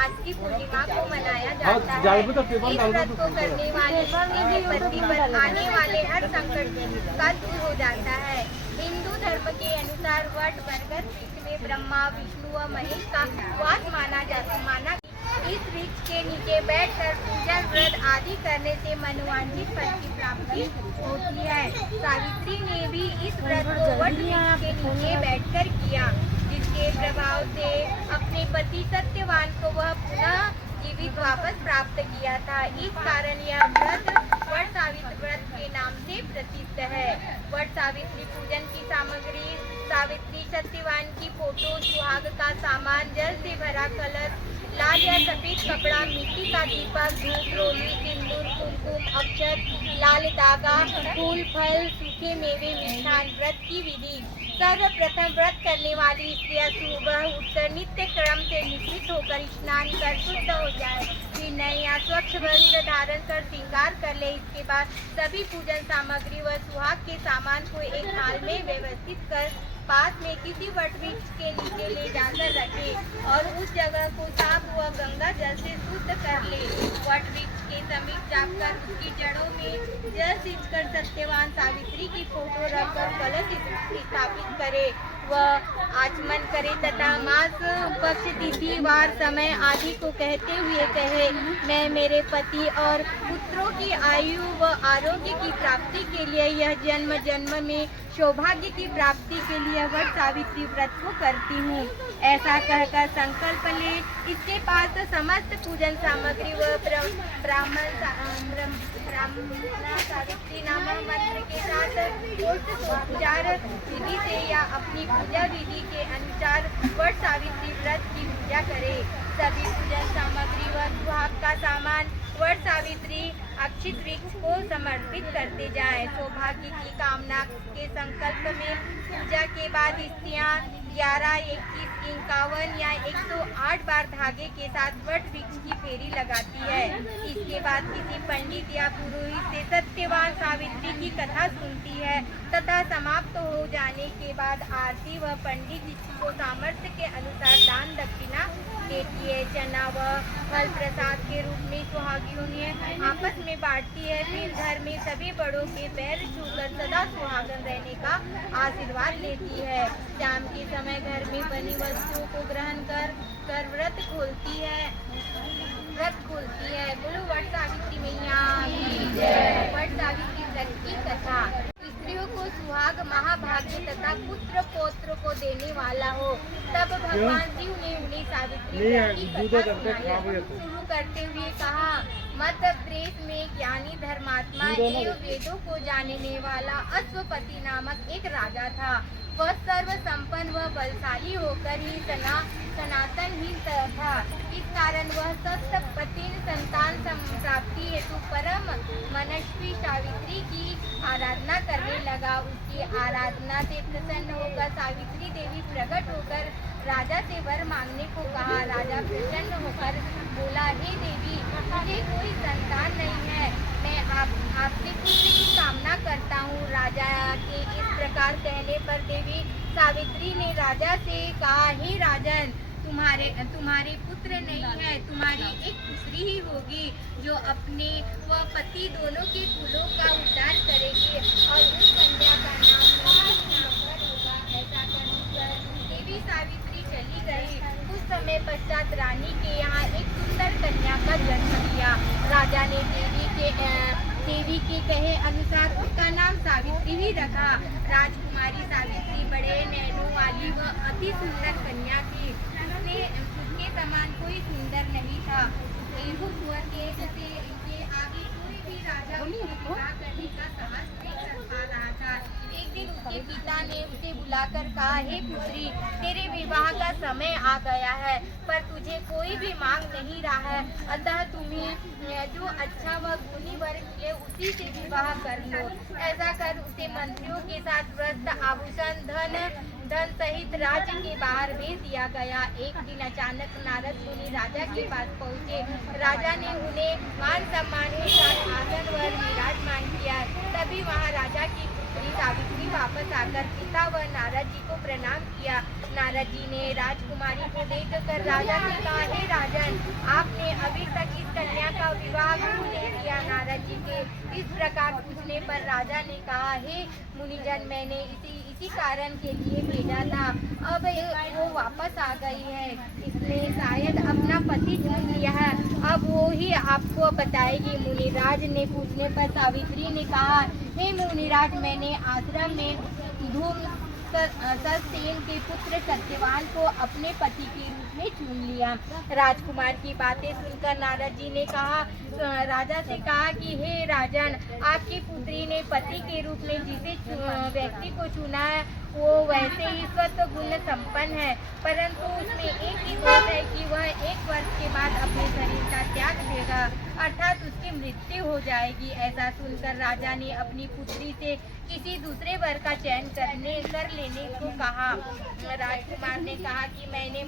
मास की पूर्णिमा को मनाया जाता है। इस व्रत को करने वाले के पति पर आने वाले हर संकट का दूर हो जाता है। हिंदू धर्म के अनुसार वट बरगद वृक्ष में ब्रह्मा, विष्णु व महेश का वास माना इस वृक्ष के नीचे बैठकर पूजा व्रत आदि करने से मनोवांछित फल की प्राप्ति होती है। सावित्री ने भी इस व्रत को वट वृक्ष के नीचे बैठकर किया, जिसके प्रभाव से अपने पति सत्यवान को वह पुनः जीवित वापस प्राप्त किया था। इस कारण यह व्रत वट सावित्री व्रत के नाम से प्रसिद्ध है। वट सावित्री पूजन की सामग्री: सावित्री सत्यवान की फोटो, सुहाग का सामान, जल से भरा कलश, लाल या सफेद कपड़ा, मिट्टी का दीपक, धूप, रोली, सिंदूर, कुमकुम, अक्षत, लाल धागा, फूल, फल, सूखे मेवे, मिष्ठान। व्रत की विधि: सर्वप्रथम व्रत करने वाली स्त्रियां सुबह उठकर नित्य क्रम से निश्चित होकर स्नान कर शुद्ध हो जाए, फिर नए या स्वच्छ वस्त्र धारण कर श्रृंगार कर ले। इसके बाद सभी पूजन सामग्री व सुहाग के सामान को एक थाल में व्यवस्थित कर पास में किसी वट वृक्ष के नीचे ले जाकर रखे और उस जगह को साफ व गंगा जल से शुद्ध कर ले। वट वृक्ष के समीप जाकर उसकी जड़ों में जल सिंचकर सत्यवान सावित्री की फोटो रखकर कलश स्थापित करे व आचमन करे तथा मास, पक्ष, तिथि, वार, समय आदि को कहते हुए कहे, मैं मेरे पति और पुत्रों की आयु व आरोग्य की प्राप्ति के लिए, यह जन्म जन्म में सौभाग्य की प्राप्ति के लिए वट सावित्री व्रत को करती हूँ, ऐसा कहकर संकल्प ले। इसके पास समस्त पूजन सामग्री व ब्राह्मण सावित्री नामक मंत्र के साथ उपचार विधि से या अपनी पूजा विधि के अनुसार वट सावित्री व्रत की पूजा करे। सभी पूजन सामग्री व सुहाग का सामान वट सावित्री अक्षित वृक्ष को समर्पित करते जाए। सौभाग्य की कामना के संकल्प में पूजा के बाद स्त्रियां 11, 21, 51 या 108 बार धागे के साथ वट वृक्ष की फेरी लगाती है। इसके बाद किसी पंडित या पुरोहित से सत्यवान सावित्री की कथा सुनती है तथा समाप्त हो जाने के बाद आरती व पंडित को सामर्थ्य के अनुसार दान दक्षिणा देती है। चना व फल प्रसाद के रूप में सुहागियों ने आपस में बांटती है। फिर घर में सभी बड़ों के पैर छूकर सदा सुहागन रहने का आशीर्वाद लेती है। शाम के समय घर में बनी वस्तुओं को ग्रहण कर व्रत खोलती है। बोलो वट सावित्री मैया की जय। वट सावित्री व्रत की कथा: स्त्रियों को सुहाग महाभाग्य तथा पुत्र पौत्र को देने वाला हो। तब भगवान शिव ने उन्हें सावित्री व्रत की कथा सुनाई। शुरू करते हुए कहा, मध्य प्रदेश में ज्ञानी धर्मात्मा एवं वेदों को जानने वाला अश्वपति नामक एक राजा था। वह सर्व संपन्न व बलशाली होकर ही सनातनहीन था। इस कारण वह सप्तपति संतान प्राप्ति हेतु परम मनस्वी सावित्री की आराधना करने लगा। उसकी आराधना से प्रसन्न होकर सावित्री देवी प्रकट होकर राजा से वर मांगने को कहा। राजा प्रसन्न होकर बोला, हे देवी, मुझे कोई संतान नहीं है, मैं आपसे पुत्र की कामना करता हूँ। राजा के इस प्रकार कहने पर देवी सावित्री ने राजा से कहा, हे राजन, तुम्हारे पुत्र नहीं है, तुम्हारी एक पुत्री ही होगी जो अपने व पति दोनों के कुलों का उद्धार करेगी और उस कन्या का नाम होगा। ऐसा कहकर देवी सावित्री चली गई। कुछ समय पश्चात रानी के यहाँ एक सुंदर कन्या का जन्म लिया। राजा ने देवी के कहे अनुसार उसका नाम सावित्री ही रखा। राजकुमारी सावित्री बड़े नैनों वाली व अति सुंदर कन्या थी। उसके समान कोई सुंदर नहीं था। के आगे कोई भी राजा उससे विवाह करने का साहस नहीं कर पा रहा था। एक दिन उसके पिता ने उसे बुलाकर कहा, हे पुत्री, तेरे विवाह का समय आ गया है, पर तुझे कोई भी मांग नहीं रहा है, अतः तुम्हें जो अच्छा व गुणी वर मिले उसी से विवाह कर लो। ऐसा कर उसे मंत्रियों के साथ वस्त्र, आभूषण, धन सहित राज्य के बाहर भेज दिया गया। एक दिन अचानक नारद मुनि राजा के पास पहुँचे। राजा ने उन्हें मान सम्मान के साथ आसन व विराजमान किया। तभी वहाँ राजा की पुत्री सावित्री वापस आकर पिता व नारद जी को प्रणाम किया। नारद जी ने राजकुमारी को देखकर राजा से कहा, हे राजन, विवाह क्यों नहीं किया नारद जी के? इस प्रकार पूछने पर राजा ने कहा, हे मुनिजन, मैंने इसी कारण के लिए भेजा था। अब वो वापस आ गई है, इसने शायद अपना पति चुन लिया है, अब वो ही आपको बताएगी। मुनिराज ने पूछने पर सावित्री ने कहा, हे मुनिराज, मैंने आश्रम में धूम ससेन के पुत्र सत्यवान को अपने पति के रूप में चुन लिया। राजकुमार की बातें सुनकर नारद जी ने कहा, राजा से कहा कि हे राजन, आपकी पुत्री ने पति के रूप में जिसे व्यक्ति को चुना है वो वैसे ही सत्व गुण संपन्न है, परंतु उसमें एक ही दोष है कि वह 1 वर्ष के बाद अपने शरीर का त्याग देगा, अर्थात उसकी मृत्यु हो जाएगी। ऐसा सुनकर राजा ने अपनी पुत्री से किसी दूसरे वर का चयन कर लेने को कहा। राजकुमारी ने कहा कि मैंने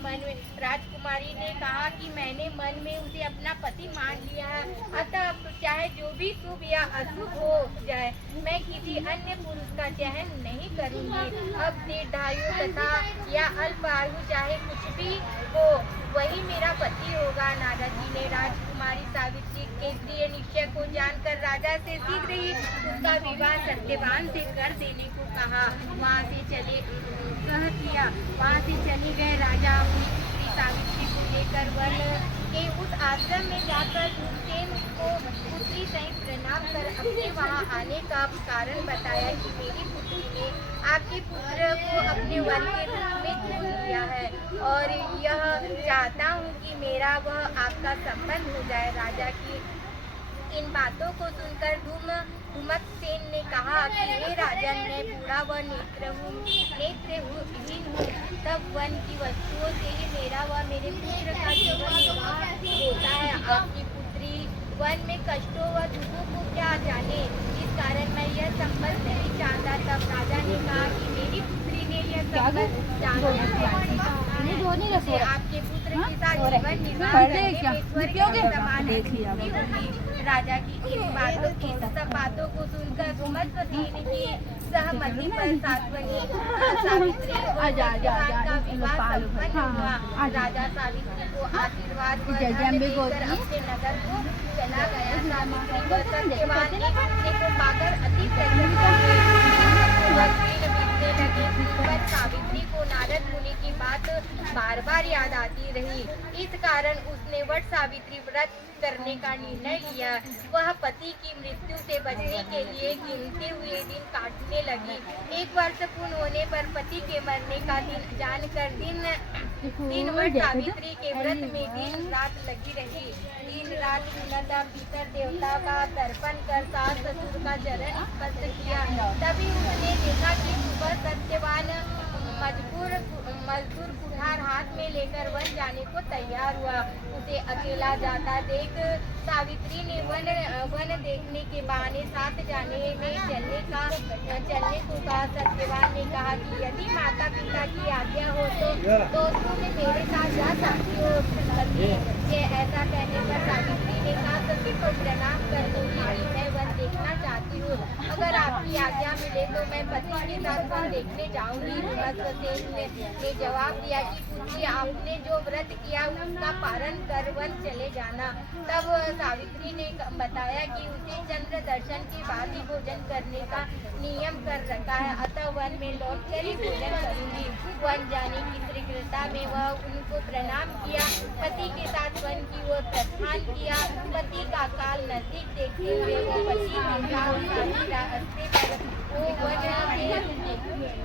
मन में उसे अपना पति मान लिया है, अतः चाहे जो भी शुभ या अशुभ हो जाए, मैं किसी अन्य पुरुष का चयन नहीं करूंगी। अब दीर्घायु तथा या अल्प आयु चाहे कुछ भी हो, वही मेरा पति होगा। नारद जी ने राजकुमारी सावित्री के प्रिय निश्चय को जानकर राजा से शीघ्र ही उसका विवाह सत्यवान से कर देने को कहा। वहाँ से चले गए। राजा अपनी पुत्री सावित्री को लेकर वन के उस आश्रम में जाकर धूमसेन को पुत्री सहित प्रणाम कर अपने वहाँ आने का कारण बताया कि मेरी पुत्री ने आपके पुत्र को अपने वन के रूप में चुन लिया है और यह चाहता हूँ कि मेरा वह आपका संबंध हो जाए। राजा की इन बातों को सुनकर धूमसेन ने कहा कि हे राजन, मैं बूढ़ा व नेत्रहीन हूँ, तब वन की वस्तुओं से ही मेरा व मेरे पुत्र का जीवन निर्वाह होता है। आपकी पुत्री वन में कष्टों व दुखों को क्या जाने, इस कारण मैं यह संबंध नहीं चाहता। तब राजा ने कहा कि मेरी पुत्री ने यह संबंध जानना आपके पुत्र के साथ जीवन निर्वाह करने में स्वर्ग के समान होगी। राजा की इन सब बातों को सुनकर धूमसेन की सहमति पर सावित्री का विवाह संपन्न हुआ। राजा सावित्री को आशीर्वाद देकर अपने नगर को चला गया। सावित्री व सत्यवान एक दूसरे को पाकर अति प्रसन्न लगे, पर सावित्री को नारद मुनि की बात बार बार याद आती रही। इस कारण उसने वट सावित्री व्रत करने का निर्णय लिया। वह पति की मृत्यु से बचने के लिए गिनते हुए दिन काटने लगी। 1 वर्ष पूर्ण होने पर पति के मरने का दिन जानकर दिन वट सावित्री के व्रत में दिन रात लगी रही। दिन रात पुनः पितर देवता का तर्पण कर सास ससुर का चरण स्पर्श किया। तभी उसने देखा कि सुबह सत्यवान मजदूर कुठार हाथ में लेकर वन जाने को तैयार हुआ। उसे अकेला जाता देख सावित्री ने वन देखने के बहाने साथ चलने को कहा। सत्यवान ने कहा कि यदि माता पिता की आज्ञा हो तो तुम मेरे साथ जा सकती हो। ऐसा कहने पर सावित्री ने कहा, सती को प्रणाम कर दूंगी, मैं वन देखना चाहती हूँ। अगर आपकी आज्ञा मिले तो मैं पति के साथ वन देखने जाऊंगी। धूमसेन ने जवाब दिया कि पुत्री, आपने जो व्रत किया उसका पालन कर वन चले जाना। तब सावित्री ने बताया कि उसे चंद्र दर्शन के बाद ही भोजन करने का नियम कर रखा है, अतः वन में लौटकर ही भोजन करूंगी। वन जाने की शीघ्रता में वह उनको प्रणाम किया, पति के साथ वन की ओर प्रस्थान किया। पति का काल नजदीक देखते हुए वो पति के रास्ते पर वो वन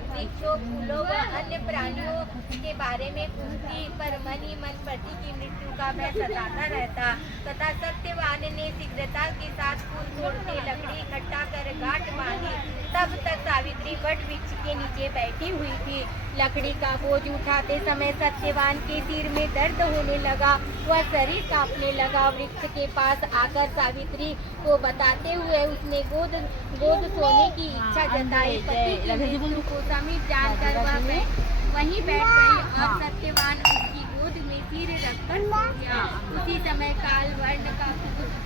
वृक्षों, फूलों व अन्य प्राणियों के बारे में पूछती, पर मन ही मन पति की मृत्यु का भय सताता रहता। तथा सत्यवान ने शीघ्रता के साथ फूल तोड़ते लकड़ी इकट्ठा कर गांठ बांधी। तब तक सावित्री वट वृक्ष के नीचे बैठी हुई थी। लकड़ी का बोझ उठाते समय सत्यवान के सिर में दर्द होने लगा, वह शरीर कांपने लगा। वृक्ष के पास आकर सावित्री को बताते हुए उसने गोद सोने की इच्छा जताई। पति की मृत्यु को समीप जानकर वह वहीं बैठ गई और सत्यवान उसकी गोद में सिर रखकर सो गया। उसी समय काल वर्ण का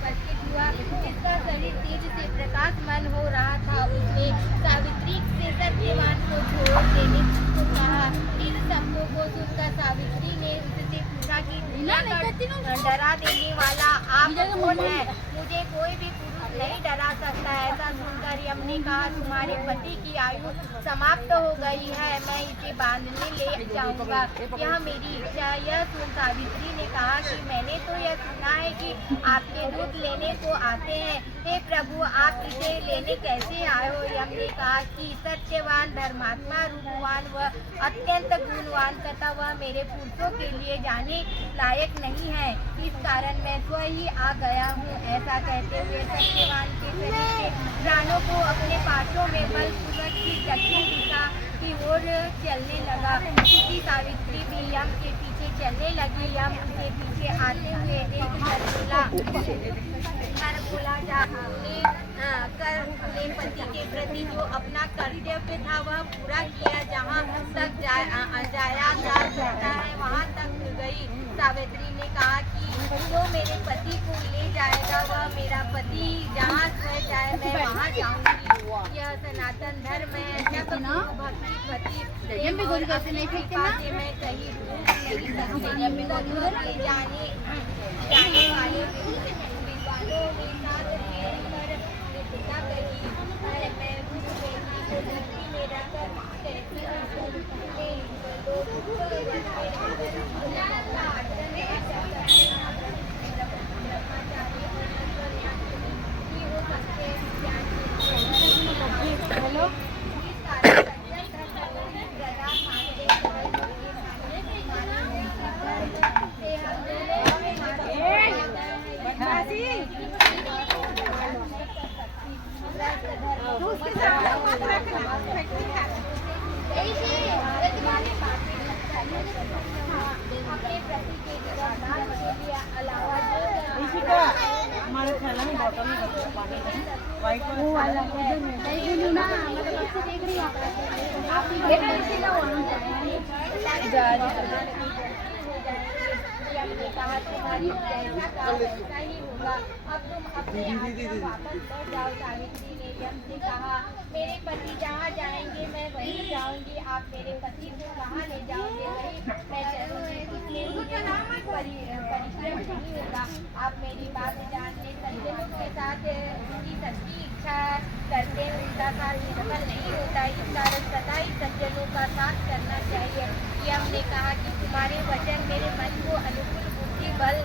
उपस्थित हुआ। जिसका शरीर तेज से प्रकाशमान हो रहा था, उसने सावित्री से सत्यवान को छोड़ देने को कहा। इन शब्दों को सुनकर सावित्री ने उससे पूछा कि डरा देने वाला आप कौन है? मुझे कोई भी पुरुष नहीं डरा सकता। ऐसा सुनकर यम ने कहा, तुम्हारे पति की आयु समाप्त हो गई है, मैं इसे बांधने ले जाऊंगा, यह मेरी इच्छा है। यह सुन सावित्री ने कहा कि मैंने तो यह सुना है कि आपके दूत लेने को आते हैं। हे प्रभु, आप इसे लेने कैसे आए हो? यम ने कहा कि सत्यवान, धर्मात्मा, रूपवान व अत्यंत गुणवान तथा वह मेरे पुरुषों के लिए जाने लायक नहीं है, इस कारण मैं स्वयं ही आ गया हूँ। ऐसा कहते हुए सत्यवान के शरीर के प्राणों को अपने पासों में बलपूर्वक की दक्षिण दिशा की ओर चलने लगा। उसी सावित्री भी यम के पीछे चलने लगी। यम के पीछे आते हुए बोला कर अपने पति के प्रति जो अपना कर्तव्य था वह पूरा किया। जहाँ तक जाया जा सकता है वहाँ तक गई। सावित्री ने कहा कि जो मेरे पति को ले जाएगा वह मेरा पति जहाँ स्वयं जाए मैं वहाँ जाऊंगी। यह सनातन धर्म है। जब भक्ति पति मैं कहीं जाने वाले विद्वानों ने साथ मिलकर निपुणता कही है। मैं उस बेटी को धरती में रखकर कहती हेलो हमारे थैला में बोतल में वाइट वाला कहा तुम्हारी जैसा काम वैसा ही होगा। अब तुम अपने आश्रम वापस लौट जाओ। सावित्री ने यम से कहा, मेरे पति जहाँ जाएंगे मैं वहीं जाऊंगी। आप मेरे पति को कहाँ ले जाओगे वहीं मैं चलूंगी। इसमें मुझे परिश्रम नहीं होगा। आप मेरी बात जानने सज्जनों के साथ उनकी सच्ची इच्छा करते उनका साथ निर्बल नहीं होता। इस कारण सदा ही सज्जनों का साथ करना चाहिए। यम ने कहा कि तुम्हारे वचन मेरे मन को अनुकूल बुद्धि बल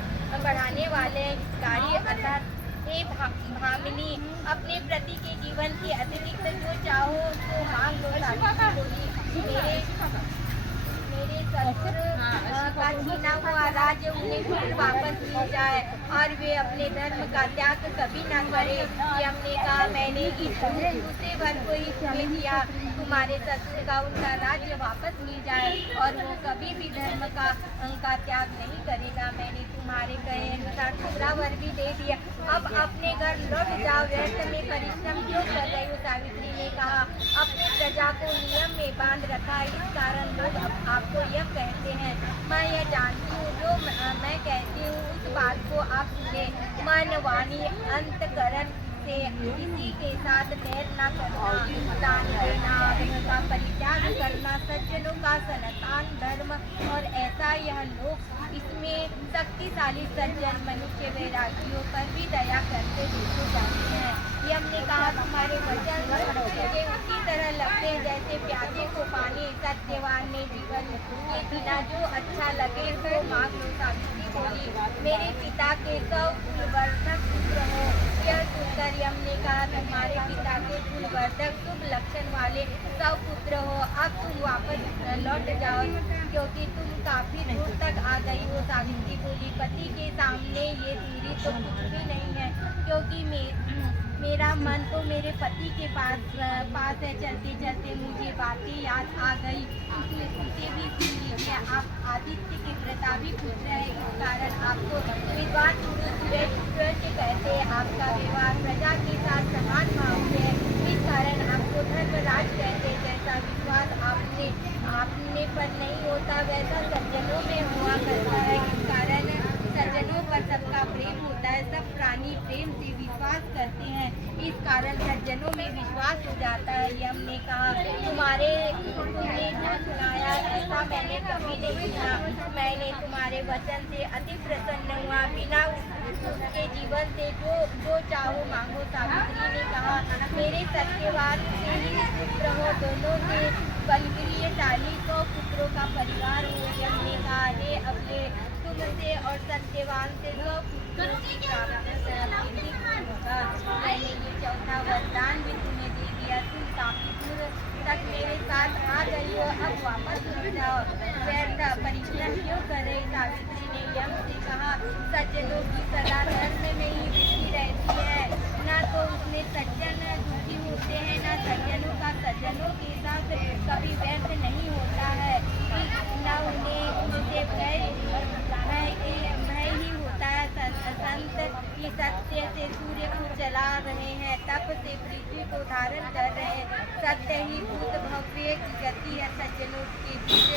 बढ़ाने वाले कार्य अर्थात हे भामिनी, अपने प्रति के जीवन के अतिरिक्त जो चाहो तो मांग लो। मेरे ससुर का छीना हुआ राज्य उन्हें फिर वापस मिल जाए और वे अपने धर्म का त्याग कभी न करे। यम ने कहा, मैंने इस दूसरे वर को ही दिया, तुम्हारे ससुर का उनका राज्य वापस मिल जाए और वो कभी भी धर्म का त्याग नहीं करेगा। मैंने तुम्हारे कहे अनुसार दूसरा वर भी दे दिया। अब अपने घर लौट जाओ, व्यर्थ में परिश्रम क्यों कर रहे हो? सावित्री ने कहा, अपने प्रजा को नियम में बांध रखा, इस कारण लोग आपको यह कहते हैं। मैं यह जानती हूँ, जो मैं कहती हूँ उस बात को आप सुने। मन वाणी अंतकरण से किसी के साथ बैर न करना, दान देना, का परित्याग करना सज्जनों का सनातन धर्म। और ऐसा यह लोग इसमें शक्तिशाली सज्जन मनुष्य वैरागियों पर भी दया करते देखे जाते हैं। यम ने कहा, तुम्हारे वचन मुझे उसी तरह लगते हैं जैसे प्यासे को पानी। सत्यवान ने जीवन के बिना जो अच्छा लगे तो मांग लो। सावित्री बोली, मेरे पिता के 100 कुलवर्धक पुत्र हो। यह सुनकर यम ने कहा, तुम्हारे पिता के कुलवर्धक शुभ लक्षण वाले 100 पुत्र हो। अब तुम वापस लौट जाओ क्योंकि तुम काफी दूर तक आ गई हो। सावित्री बोली, पति के सामने ये दूरी तो कुछ भी नहीं है, क्योंकि मेरा मन तो मेरे पति के पास है। चलते चलते मुझे बातें याद आ गई, उसे भी सुन लीजिए। आप आदित्य के प्रतापी पुत्र है, इस कारण आपको विद्वान पुरुष कहते हैं। आपका व्यवहार प्रजा के साथ समान भाव है, इस कारण आपको धर्मराज कहते हैं। जैसा विश्वास आपने पर नहीं होता वैसा सज्जनों में हुआ करता है, इस कारण सज्जनों पर सबका प्रेम होता है। सब प्राणी मानी प्रेम से विश्वास करते हैं, इस कारण सज्जनों में विश्वास हो जाता है। यम ने कहा, तुमने जो सुनाया ऐसा मैंने कभी नहीं सुना। मैंने तुम्हारे वचन से अति प्रसन्न हुआ, बिना उसके जीवन से जो चाहो मांगो। सावित्री ने कहा, मेरे सत्यवान से ही पुत्र हो, दोनों के बलवीरशाली 100 पुत्रों का परिवार हो। यम ने कहा, हे अबले, तुमसे और सत्यवान से 100 पुत्रों की प्राप्ति होगा। मैंने ये चौथा वरदान भी तुम्हें दे दिया, तुम काफी दूर तक मेरे साथ आ गई हो, अब वापस लौट जाओ। व्यर्थ परिश्रम क्यों कर रही? सावित्री ने यम से कहा, सज्जनों की सदा धर्म में ही रुचि रहती है, न तो उसमें सज्जन दुखी होते हैं, न सज्जनों का सज्जनों के साथ कभी व्यर्थ नहीं होता है, न उन्हें उनसे भय ही होता है। संत की सत्य से सूर्य को जला रहे हैं, तप से पृथ्वी को धारण कर रहे हैं, सत्य ही भूत भव्य की गति है। सज्जनों के बीच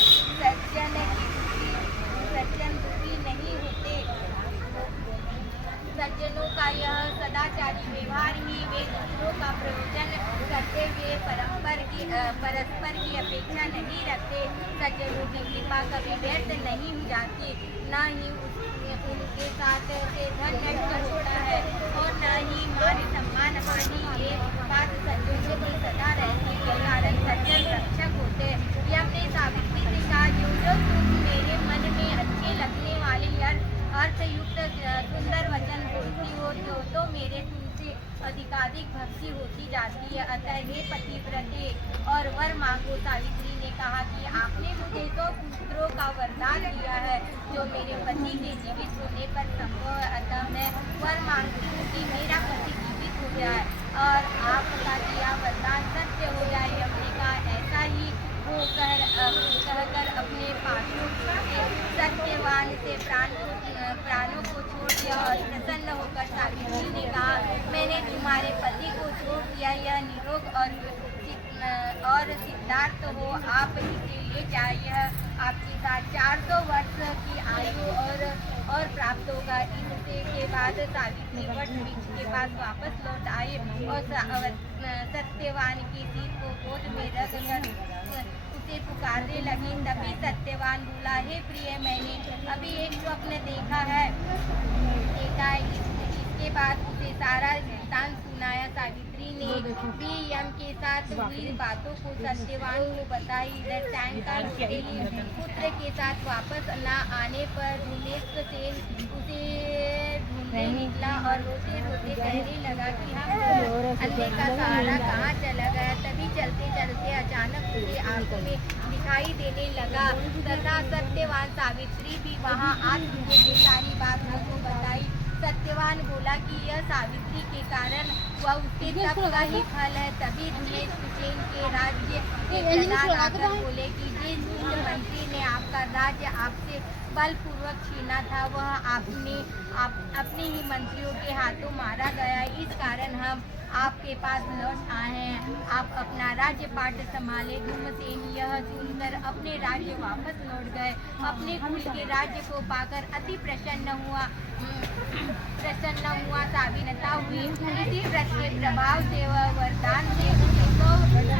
सज्जन दुखी नहीं होते। सज्जनों का यह सदाचारी व्यवहार ही वे दूसरों का प्रयोजन करते हुए परस्पर की अपेक्षा नहीं रखते। सज्जनों की कृपा कभी व्यर्थ नहीं हो जाती, न ही उनके साथ से धन नष्ट होता है और न ही मान सम्मान हानि। ये बात सज्जनों की सदा रहने के कारण सज्जन रक्षक होते। यम ने सावित्री से कहा, जो तुम मेरे मन में अच्छे लगने वाले अर्थयुक्त सुंदर वचन बोलती हो, तो मेरे तुमसे अधिकाधिक भक्ति होती जाती है। अतः हे पतिव्रते और वर मांगो। सावित्री ने कहा कि आपने मुझे 100 पुत्रों का वरदान दिया है, जो मेरे पति के जीवित होने पर संभव है। अतः मैं वर मांगती हूँ कि मेरा पति जीवित हो जाए और आपका दिया वरदान सत्य हो जाए। हमने कहा, ऐसा ही हो कहकर अपने पासों से सत्यवान से प्राणों को छोड़ दिया और प्रसन्न होकर सावित्री ने कहा, मैंने तुम्हारे पति को छोड़ दिया, यह निरोग और सिद्धार्थ हो, आप इसे ले जाइए, आपके साथ 400 वर्ष की आयु और प्राप्त होगा। इससे के बाद सावित्री वट वृक्ष के पास वापस लौट आए और सत्यवान की सीत को गोद में रखकर उसे पुकारने लगी। तभी सत्यवान बोला, हे प्रिय, मैंने अभी एक स्वप्न देखा है। इसके बाद उसे सारा वृत्तांत सुनाया। सावित्री ने भी यम के साथ हुई बातों को सत्यवान को बताई। इधर सायंकाल होते ही पुत्र के साथ वापस न आने पर धूमेश्वरसेन उसे ढूंढने निकला और रोते रोते कहने लगा कि हम अंधे का सहारा कहाँ चला गया। तभी चलते चलते अचानक उसे आंखों में दिखाई देने लगा तथा सत्यवान सावित्री भी वहाँ आ चुके। सारी बात उनको बताई। सत्यवान बोला कि यह सावित्री के कारण वह उसके तप का ही फल है। तभी धूमेश्वरसेन के राज्य के प्रधान आकर बोले कि जिस मंत्री ने आपका राज्य आपसे बलपूर्वक छीना था, वह अपने ही मंत्रियों के हाथों मारा गया। इस कारण हम आपके पास लौट आए हैं। आप अपना राज्य पाट संभाले। धूमसेन यह सुनकर अपने राज्य वापस लौट गए। अपने कुल के राज्य को पाकर अति प्रसन्न हुआ स्वाधीनता हुई। इसी व्रत के प्रभाव से वह वरदान से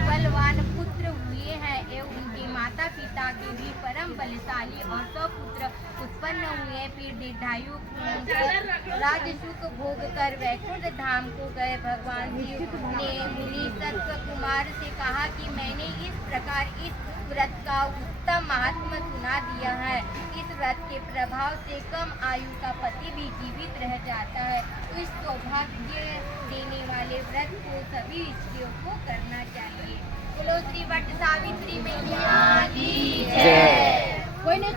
बलवान पुत्र हुए हैं एवं उनके माता पिता के भी परम बलशाली और 100 पुत्र उत्पन्न हुए। फिर दीर्घायु राजसुख भोग कर वैकुंठ धाम को गए। भगवान शिव ने मुनि सत्व कुमार से कहा कि मैंने इस प्रकार इस व्रत का उत्तम महात्मा सुना दिया है। इस व्रत के प्रभाव से कम आयु का पति भी जीवित रह जाता है। इस सौभाग्य देने वाले व्रत को सभी स्त्रियों को करना चाहिए। बोलो श्री वट सावित्री मैया की जय। कोई नहीं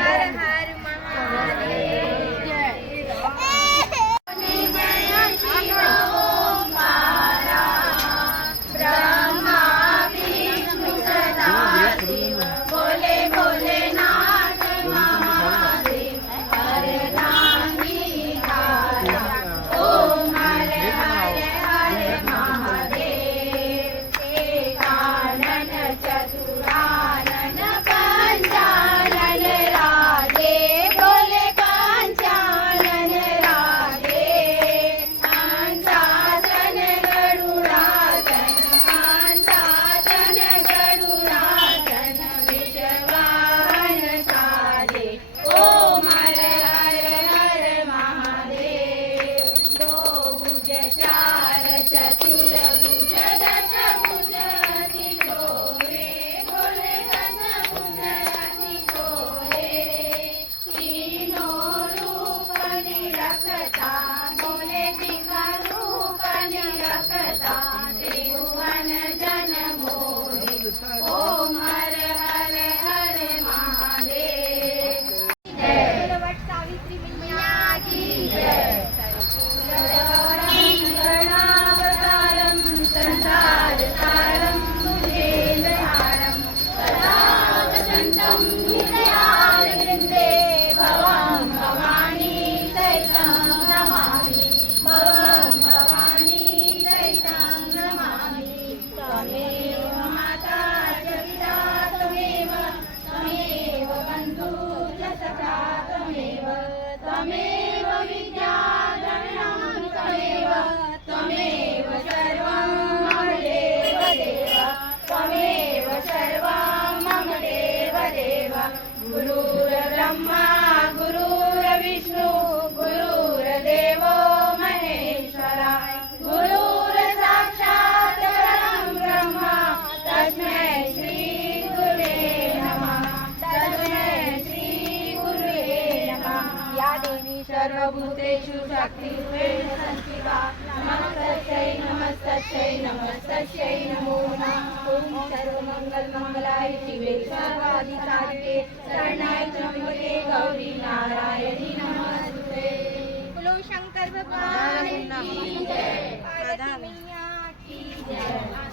हर हर महादेव। गुरुर्ब्रह्मा गुरुर्विष्णू गुरुर्देवो महेश्वरा गुरुर्साक्षात् परं ब्रह्म तस्मै श्री गुरुवे नमः तस्मै श्री गुरुवे नमः या देवी सर्वभूतेषु शक्तिरूपेण संस्थिता नमस्तस्यै नमस्तस्यै नमस्तस्यै नमो नमः ओम सर्वमंगलमंगलाय शिवे सर्वाधिसाधिके शरणाय त्र्यंबके गौरी नारायणी नमस्ते। बोलो शंकर भगवान की जय, पार्वती मैया की जय।